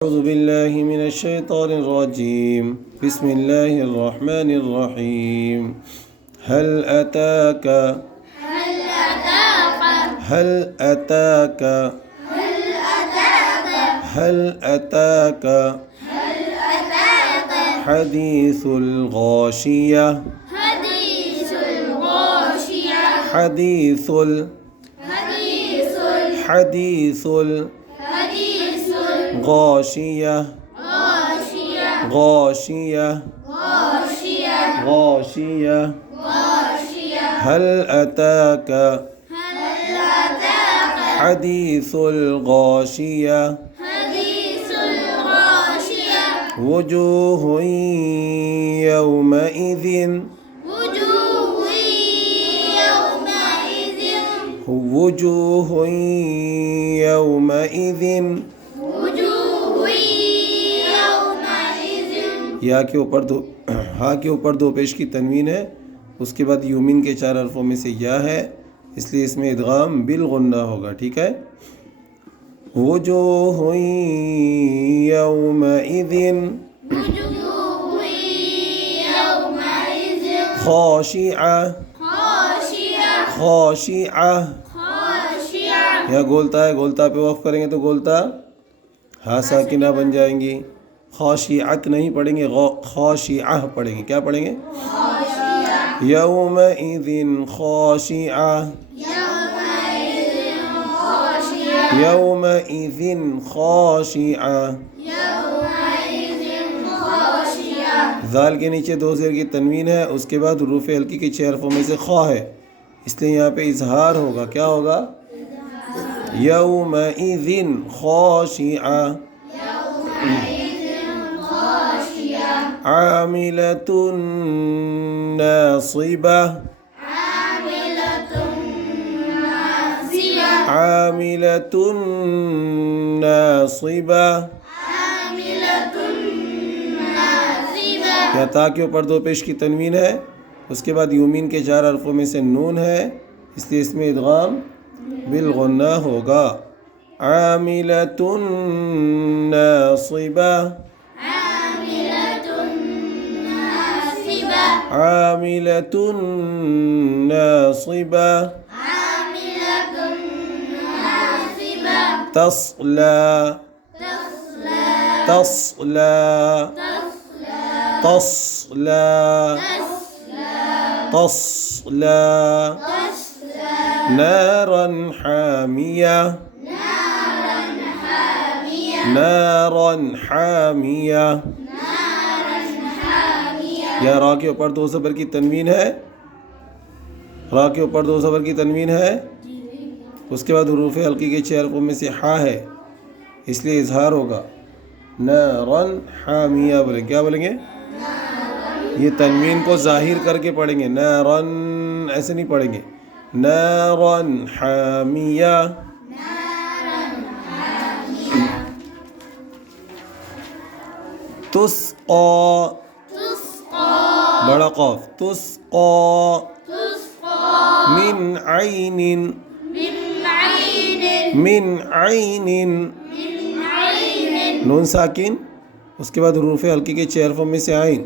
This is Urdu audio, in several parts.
أعوذ بالله من الشيطان الرجيم. بسم الله الرحمن الرحيم. هل أتاك هل أتاك هل أتاك حديث الغاشية حديث غاشية غاشية غاشية هل أتاك حديث الغاشية وجوه يومئذ وجوه يومئذ یا کے اوپر دو ہا کے اوپر دو پیش کی تنوین ہے، اس کے بعد یومین کے 4 حرفوں میں سے یا ہے، اس لیے اس میں ادغام بالغنہ ہوگا. ٹھیک ہے. وجوہ یومئذ خاشعہ خاشعہ یا گولتا ہے، گولتا پہ وقف کریں گے تو گولتا ہا ساکنہ بن جائیں گی. خاشعت نہیں پڑھیں گے، خاشعہ پڑھیں گے. کیا پڑھیں گے؟ یومئذ خاشعہ یومئذ خاشعہ. ذال کے نیچے 2 زیر کی تنوین ہے، اس کے بعد حروف ہلکی کے 6 حرفوں میں سے خا ہے، اس لیے یہاں پہ اظہار ہوگا. کیا ہوگا؟ یومئذ خاشعہ عاملۃ ناصبہ عاملۃ ناصبہ. یا تا کے اوپر 2 پیش کی تنوین ہے، اس کے بعد یومین کے 4 حرفوں میں سے نون ہے، اس لیے اس میں ادغام بالغنہ ہوگا. عاملۃ ناصبہ عاملۃ ناصبہ تصلی تصلی تصلی تصلی نارا حامیہ نارا حامیہ. یا را کے اوپر 2 زبر کی تنوین ہے، را کے اوپر 2 زبر کی تنوین ہے، اس کے بعد حروف ہلکی کے 6 حرفوں میں سے ہا ہے، اس لیے اظہار ہوگا. نارا حامیہ بولیں. کیا بولیں گے؟ یہ تنوین کو ظاہر کر کے پڑھیں گے، نارا ایسے نہیں پڑھیں گے. نارا حامیہ. تسقى بڑا قاف تسقى من عین من عین نون ساکن، اس کے بعد حروف ہلکی کے 6 حرفوں میں سے عین.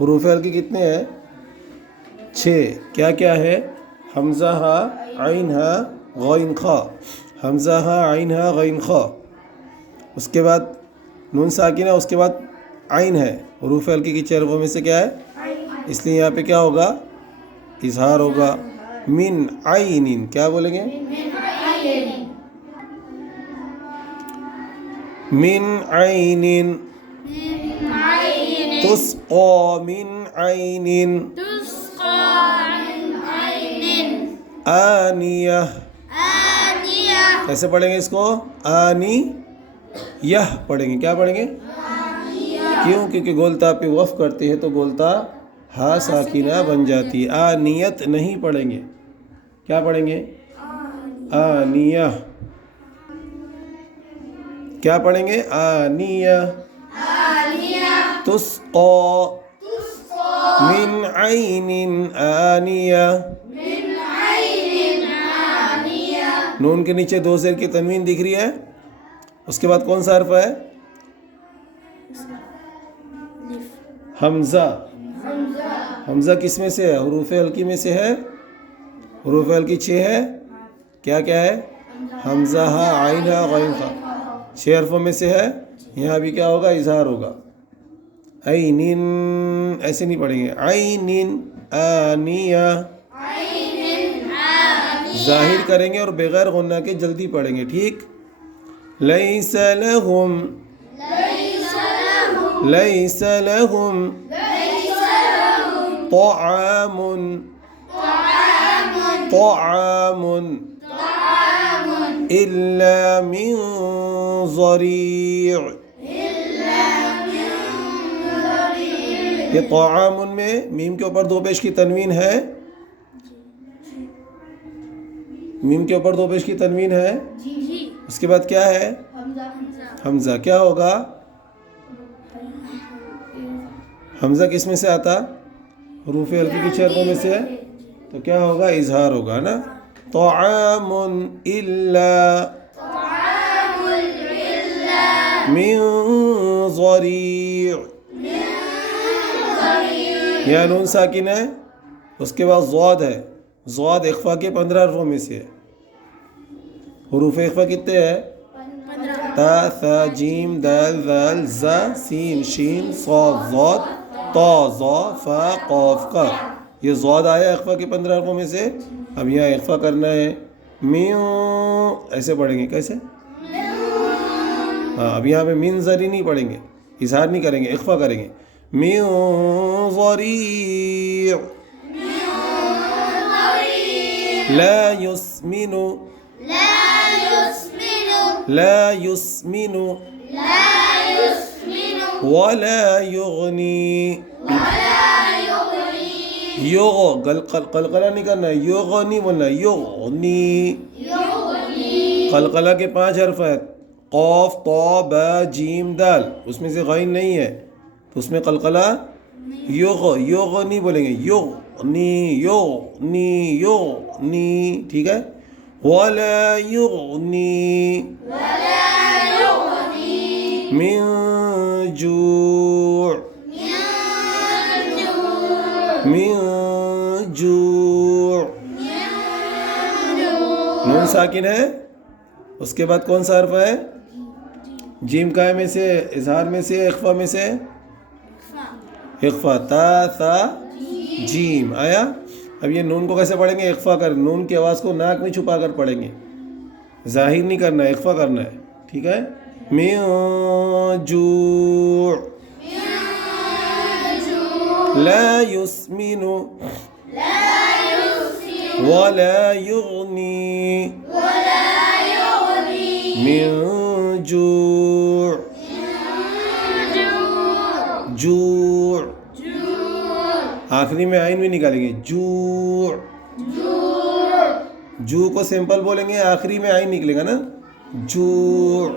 حروف ہلکی کتنے ہیں؟ 6. کیا کیا ہے؟ حمزہ ہا عین ہا غین خا، حمزہ ہا عین ہا غین خا، اس کے بعد نون ساکن ہے، اس کے بعد عین ہے. حروف ہلکی کی 4 حرفوں میں سے کیا ہے؟ اس لیے یہاں پہ کیا ہوگا؟ اظہار ہوگا. من عین. کیا بولیں گے؟ من عین تسقى من عین آنیہ. کیسے پڑھیں گے اس کو؟ آنیہ پڑھیں گے. کیا پڑھیں گے؟ کیوں؟ کیونکہ گولتا پہ وقف کرتے ہیں تو گولتا ہا ساکنہ بن جاتی ہے. آنیت نہیں پڑھیں گے. کیا پڑھیں گے؟ آنیہ. کیا پڑھیں گے؟ آنیہ. تسقى من عین آنیہ. نون کے نیچے 2 زیر کی تنوین دکھ رہی ہے، اس کے بعد کون سا حرف ہے؟ حمزہ، حمزہ کس میں سے ہے؟ حروف ہلکی میں سے ہے. حروف ہلکی 6 ہے. کیا کیا ہے؟ حمزہ ہا عین ہا غین خا، 6 حرفوں میں سے ہے. یہاں بھی کیا ہوگا؟ اظہار ہوگا. عینن ایسے نہیں پڑھیں گے. عینن آنیہ ظاہر کریں گے اور بغیر غنہ کے جلدی پڑھیں گے. ٹھیک. لیس لہم، لیس لہم طعام، طعام الا من ضریع. یہ طعام میں میم کے اوپر دو پیش کی تنوین ہے. میم کے اوپر دو پیش کی تنوین ہے. اس کے بعد کیا ہے؟ حمزہ. کیا ہوگا؟ حمزہ کس میں سے آتا؟ حروف ہلکی کی 6 حرفوں میں سے. تو کیا ہوگا؟ اظہار ہوگا نا. طعام الا من ضریع. یہاں نون ساکن ہے. اس کے بعد ضاد ہے. ضاد اخفا کے 15 حرفوں میں سے ہے. حروف اخفا کتنے ہیں؟ تا، ثا، جیم، دال، ذال، زا، سین، شین، صاد، ضاد، طا، ظا، فا، قاف، قاف. یہ ضاد آیا اخفا کے 15 حرفوں میں سے. اب یہاں اخفا کرنا ہے. میوں ایسے پڑھیں گے. کیسے؟ ہاں. اب یہاں پہ من ضری نہیں پڑھیں گے. اظہار نہیں کریں گے، اخفا کریں گے. من ضریع لا يسمن، لا يسمن ولا يغني. قلقلہ نہیں کرنا ہے. یغنی بولنا ہے. یغنی. قلقلہ کے 5 حرف ہیں. قاف، طا، با، جیم، دال. اس میں سے غین نہیں ہے تو اس میں قلقلہ یغنی بولیں گے. یغنی، یغنی، یغنی. ٹھیک ہے. ولا یغنی من جوع، من جوع. نون ساکن ہے. اس کے بعد کون سا حرف ہے؟ جیم کا میں سے، اظہار میں سے، اخفا میں سے. اخفا. تا، ثا، جیم آیا. اب یہ نون کو کیسے پڑھیں گے؟ اخفا کر. نون کی آواز کو ناک میں چھپا کر پڑھیں گے. ظاہر نہیں کرنا ہے، اخفا کرنا ہے. ٹھیک ہے. من جوع لا يسمن ولا يغني من جوع. جوع آخری میں عین بھی نکالیں گے. جوع. جو کو سمپل بولیں گے، آخری میں عین نکلے گا نا. جوع.